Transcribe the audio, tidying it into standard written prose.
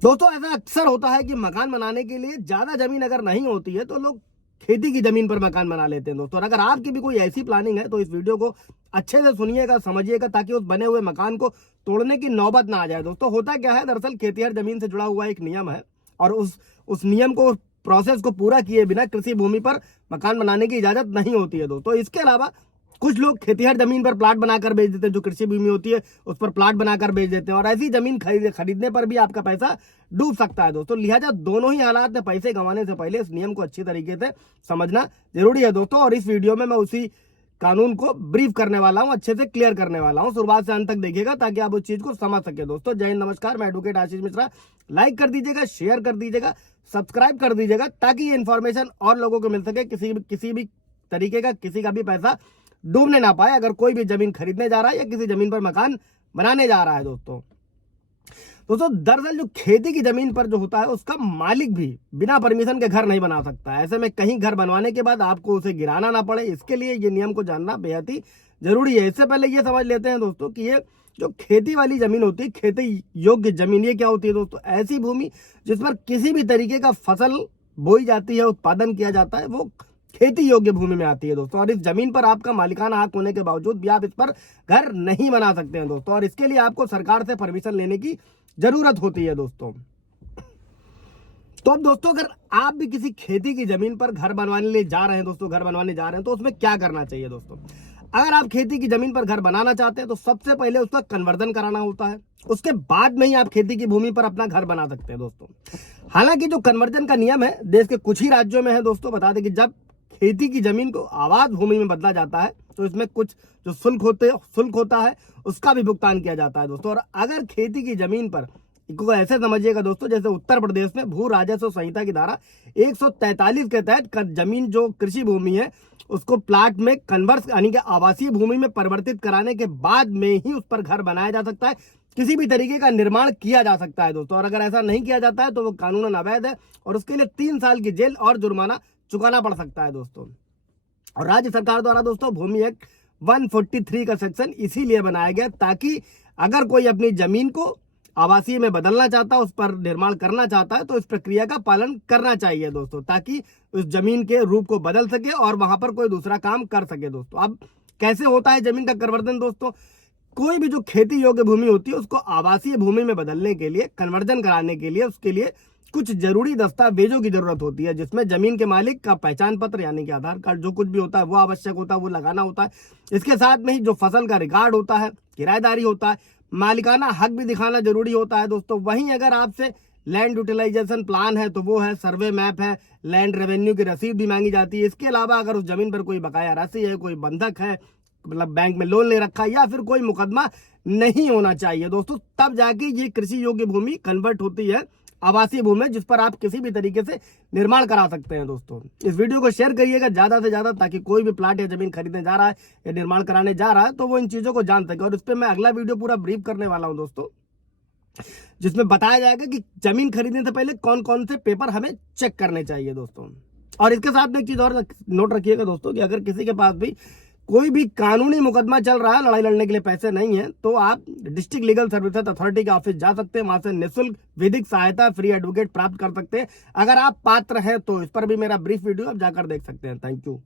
दोस्तों ऐसा अक्सर होता है कि मकान बनाने के लिए ज्यादा जमीन अगर नहीं होती है तो लोग खेती की जमीन पर मकान बना लेते हैं दोस्तों। और अगर आपकी भी कोई ऐसी प्लानिंग है तो इस वीडियो को अच्छे से सुनिएगा, समझिएगा, ताकि उस बने हुए मकान को तोड़ने की नौबत ना आ जाए। दोस्तों होता क्या है, दरअसल खेतिहर जमीन से जुड़ा हुआ एक नियम है और उस नियम को, प्रोसेस को पूरा किए बिना कृषि भूमि पर मकान बनाने की इजाजत नहीं होती है दोस्तों। इसके अलावा कुछ लोग खेतिहर जमीन पर प्लाट बनाकर बेच देते हैं, जो कृषि भूमि होती है उस पर प्लाट बनाकर बेच देते हैं, और ऐसी जमीन खरीदने पर भी आपका पैसा डूब सकता है दोस्तों। लिहाजा दोनों ही हालात में पैसे गंवाने से पहले इस नियम को अच्छी तरीके से समझना जरूरी है दोस्तों। और इस वीडियो में मैं उसी कानून को ब्रीफ करने वाला हूं, अच्छे से क्लियर करने वाला हूं। शुरुआत से अंत तक देखिएगा ताकि आप उस चीज को समझ सके दोस्तों। जय हिंद, नमस्कार, मैं एडवोकेट आशीष मिश्रा। लाइक कर दीजिएगा, शेयर कर दीजिएगा, सब्सक्राइब कर दीजिएगा, ताकि ये इन्फॉर्मेशन और लोगों को मिल सके। किसी भी तरीके का किसी का भी पैसा डूबने ना पाए अगर कोई भी जमीन खरीदने जा रहा है या किसी जमीन पर मकान बनाने जा रहा है दोस्तों। दरअसल जो खेती की जमीन पर जो होता है उसका मालिक भी बिना परमिशन के घर नहीं बना सकता। ऐसे में कहीं घर बनवाने के बाद आपको उसे गिराना ना पड़े, इसके लिए ये नियम को जानना बेहद ही जरूरी है। इससे पहले ये समझ लेते हैं दोस्तों कि ये जो खेती वाली जमीन होती है, खेती योग्य जमीन, ये क्या होती है दोस्तों? ऐसी भूमि जिस पर किसी भी तरीके का फसल बोई जाती है, उत्पादन किया जाता है, वो खेती योग्य भूमि में आती है दोस्तों। और इस जमीन पर आपका मालिकाना हक होने के बावजूद भी आप इस पर घर नहीं बना सकते हैं दोस्तों, और इसके लिए आपको सरकार से परमिशन लेने की जरूरत होती है दोस्तों। तो अब दोस्तों अगर आप भी किसी खेती की जमीन पर घर बनवाने ले जा रहे हैं दोस्तों, घर बनवाने जा रहे हैं, तो उसमें क्या करना चाहिए दोस्तों? अगर आप खेती की जमीन पर घर बनाना चाहते हैं तो सबसे पहले उसका कन्वर्जन कराना होता है, उसके बाद में ही आप खेती की भूमि पर अपना घर बना सकते हैं दोस्तों। हालांकि जो कन्वर्जन का नियम है देश के कुछ ही राज्यों में है दोस्तों। बता दें कि जब खेती की जमीन को आवास भूमि में बदला जाता है तो इसमें कुछ जो शुल्क होता है उसका भी भुगतान किया जाता है दोस्तों। और अगर खेती की जमीन पर, इसको ऐसे समझिएगा दोस्तों, जैसे उत्तर प्रदेश में भू राजस्व संहिता की धारा 143 के तहत जमीन जो कृषि भूमि है उसको प्लाट में कन्वर्ट यानी कि आवासीय भूमि में परिवर्तित कराने के बाद में ही उस पर घर बनाया जा सकता है, किसी भी तरीके का निर्माण किया जा सकता है दोस्तों। और अगर ऐसा नहीं किया जाता है तो वो कानूनन अवैध है और उसके लिए 3 साल की जेल और जुर्माना चुकाना पड़ सकता है दोस्तों। और राज्य सरकार द्वारा दोस्तों भूमि एक्ट 143 का सेक्शन इसीलिए बनाया गया ताकि अगर कोई अपनी जमीन को आवासीय में बदलना चाहता है, उस पर निर्माण करना चाहता है, तो इस प्रक्रिया का पालन करना चाहिए दोस्तों, ताकि उस जमीन के रूप को बदल सके और वहां पर कोई दूसरा काम कर सके दोस्तों। अब कैसे होता है जमीन का कन्वर्जन दोस्तों? कोई भी जो खेती योग्य भूमि होती है उसको आवासीय भूमि में बदलने के लिए, कन्वर्जन कराने के लिए, उसके लिए कुछ जरूरी दस्तावेजों की जरूरत होती है, जिसमें जमीन के मालिक का पहचान पत्र यानी कि आधार कार्ड, जो कुछ भी होता है वो आवश्यक होता है, वो लगाना होता है। इसके साथ में ही जो फसल का रिकॉर्ड होता है, किराएदारी होता है, मालिकाना हक भी दिखाना जरूरी होता है दोस्तों। वहीं अगर आपसे लैंड यूटिलाइजेशन प्लान है तो वो है, सर्वे मैप है, लैंड रेवेन्यू की रसीद भी मांगी जाती है। इसके अलावा अगर उस जमीन पर कोई बकाया राशि है, कोई बंधक है, मतलब बैंक में लोन ले रखा है, या फिर कोई मुकदमा नहीं होना चाहिए दोस्तों, तब जाके ये कृषि योग्य भूमि कन्वर्ट होती है आवासीय भूमि, जिस पर आप किसी भी तरीके से निर्माण करा सकते हैं दोस्तों। इस वीडियो को शेयर करिएगा ज्यादा से ज्यादा, ताकि कोई भी प्लाट या जमीन खरीदने जा रहा है या निर्माण कराने जा रहा है तो वो इन चीजों को जान सके। और इस पर मैं अगला वीडियो पूरा ब्रीफ करने वाला हूं दोस्तों, जिसमें बताया जाएगा कि जमीन खरीदने से पहले कौन कौन से पेपर हमें चेक करने चाहिए दोस्तों। और इसके साथ में एक चीज और नोट रखिएगा दोस्तों कि अगर किसी के पास भी कोई भी कानूनी मुकदमा चल रहा है, लड़ाई लड़ने के लिए पैसे नहीं है, तो आप डिस्ट्रिक्ट लीगल सर्विसेज अथॉरिटी के ऑफिस जा सकते हैं, वहां से निःशुल्क विधिक सहायता, फ्री एडवोकेट प्राप्त कर सकते हैं। अगर आप पात्र हैं तो इस पर भी मेरा ब्रीफ वीडियो आप जाकर देख सकते हैं। Thank you.